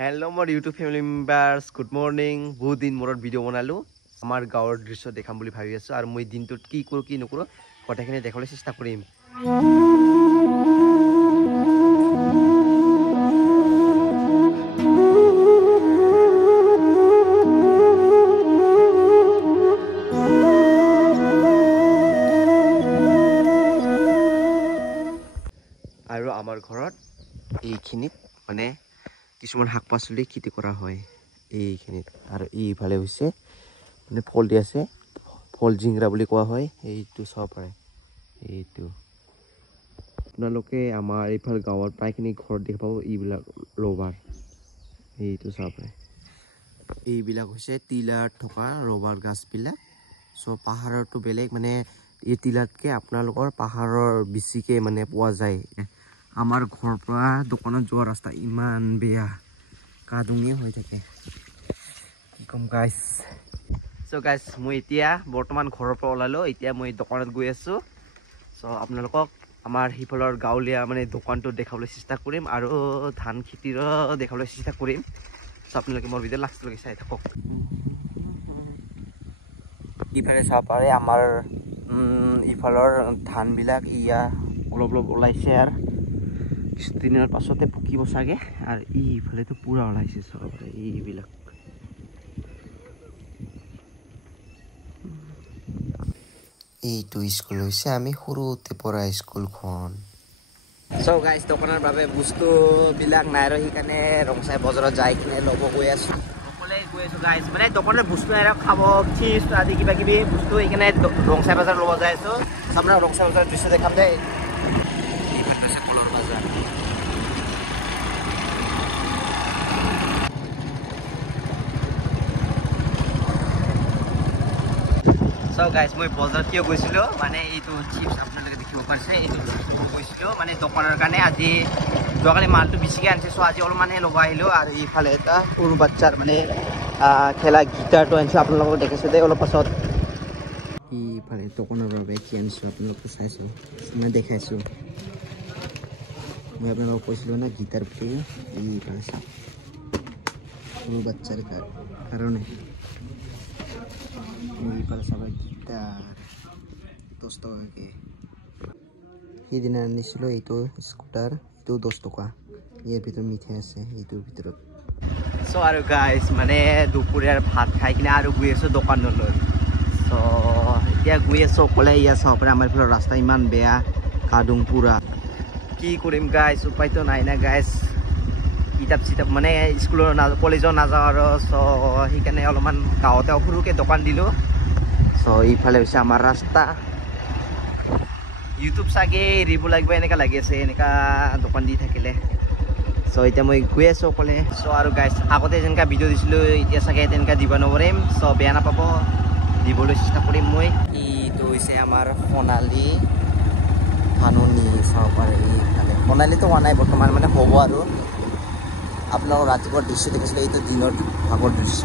hello मोर YouTube family members good morning बहुत दिन मोर भिडिओ बनालो आमार गाँवर दृश्य देखाम बुली भाबि आछो आरो মই दिनटोत की करो की नकरो कथाखिनि देखाबले चेष्टा करिम आरो आमार घरत এইখিনিত মানে কিছুমান শাক-পাচলি খেতি কৰা হয় এইখিনিত আৰু এইফালে হৈছে মানে ফল দি আছে ফল জিংৰা বুলি কোৱা হয় এইটো চাব পাৰে এইটো আপোনালোকে আমাৰ এইফাল গাঁৱৰ প্ৰায়খিনি ঘৰ দেখা পাব এইবিলাক ৰবাৰ এইটো চাব পাৰে এইবিলাক হৈছে তিলাত থকা ৰবাৰ গাছবিলাক সো পাহাৰটো বেলেগ মানে এই তিলাতকে আপোনালোকৰ পাহাৰৰ বেছিকে মানে পোৱা যায় আমাৰ ঘৰৰ পৰা দোকানত যোৱা ৰাস্তা ইমান বেয়া কাদুঙে হৈ থাকে কি কম গাইস সো গাইস মই এতিয়া বৰ্তমান ঘৰৰ পৰা ওলালো এতিয়া মই দোকানত গৈ আছো সো আপোনালোকক আমাৰ হিফলৰ গাঁৱলীয়া মানে দোকানটো দেখাবলৈ চেষ্টা কৰিম আৰু ধান খেতিৰ দেখাবলৈ চেষ্টা কৰিম সো আপোনালোকে মোৰ ভিডিও লাষ্ট লৈকে চাই থাকক ইফালে চাব পাৰে আমাৰ ইফালৰ ধান বিলাক ইয়া অলপ অলপ ওলাইছে আৰু দিনৰ পাছতে পকিব সাগে আৰু এইফালে তো পুৰা ওলাইছে সব এইবিলাক এইটো স্কুল হৈছে আমি সৰুতে পঢ়া স্কুলখন সো গাইস দোকানৰ বাবে বস্তু বিলাক নাই আৰু হিকানে ৰংসাই বজাৰত যাই কিনে লব গৈ আছো সকলে গৈ আছো গাইস মানে দোকানৰ বস্তু আৰু খাব চিজ আদি কিবা কিবি বস্তু হিকানে ৰংসাই বজাৰ লব যাই আছো আপোনাৰ ৰংসাই বজাৰ দৃশ্য দেখাম দে So guys, মই বজাৰ কিয় গৈছিলো মানে এইটো চিপস আপোনালোকে দেখিব পাৰিছে এইটো গৈছিলো মানে দোকানৰ কাৰণে আজি দোকানে মালটো বেছিকে আনছে সো আজি অলপমানহে লব আহিলো আৰু এইফালে এটা সৰু বাচ্চাৰ মানে খেলা গিটাৰটো আনছে আপোনালোকক দেখাইছো দে অলপ পাছত এইফালে দোকানৰ বাবে কি আনিছো আপোনালোকে চাইছো মই দেখাইছো মই আপোনালোকক কৈছিলো না গিটাৰ বুলি এইফালে চাওক সৰু বাচ্চাৰ কাৰণে এইফালে সবাই গিটাৰ 10 টাকা সেইদিনা আনিছিলো এইটো স্কুটাৰ এইটো 10 টকা ইয়াৰ ভিতৰত মিঠাই আছে এইটোৰ ভিতৰত সো আৰু গাইস মানে দুপৰীয়াৰ ভাত খাই কিনে আৰু গৈ আছো দোকানলৈ সো এতিয়া গৈ আছো অকলে ইয়া চাব পাৰে আমাৰ ফালৰ ৰাস্তা ইমান বেয়া কাদুং পুৰা কি কৰিম গাইস উপায়তো নাই না গাইস কিতাপ চিতাপ মানে স্কুলৰ কলেজৰ নাযাওঁ আৰু সো সেইকাৰণে অলপমান গাঁৱতে সৰুকে দোকান দিলো সো এইফালে হৈছে আমাৰ ৰাস্তা ইউটিউব চাগে এৰিব লাগিব এনেকা লাগি আছে এনেকা দোকান দি থাকিলে সো এতিয়া মই গৈ আছো অকলে সো আৰু গাইস আগতে যেনেকা ভিডিঅ' দিছিলো এতিয়া চাগে তেনেকা দিব নোৱাৰিম সো বেয়া নাপাব দিবলৈ চেষ্টা কৰিম মই এইটো হৈছে আমাৰ সোণালী ধাননি চাব পাৰে এইফালে সোণালীটো হোৱা নাই বৰ্তমান মানে হ'ব আৰু আপোনালোকৰ ৰাতিপুৱাৰ দৃশ্য দেখিছিলে এইটো দিনৰ ভাগৰ দৃশ্য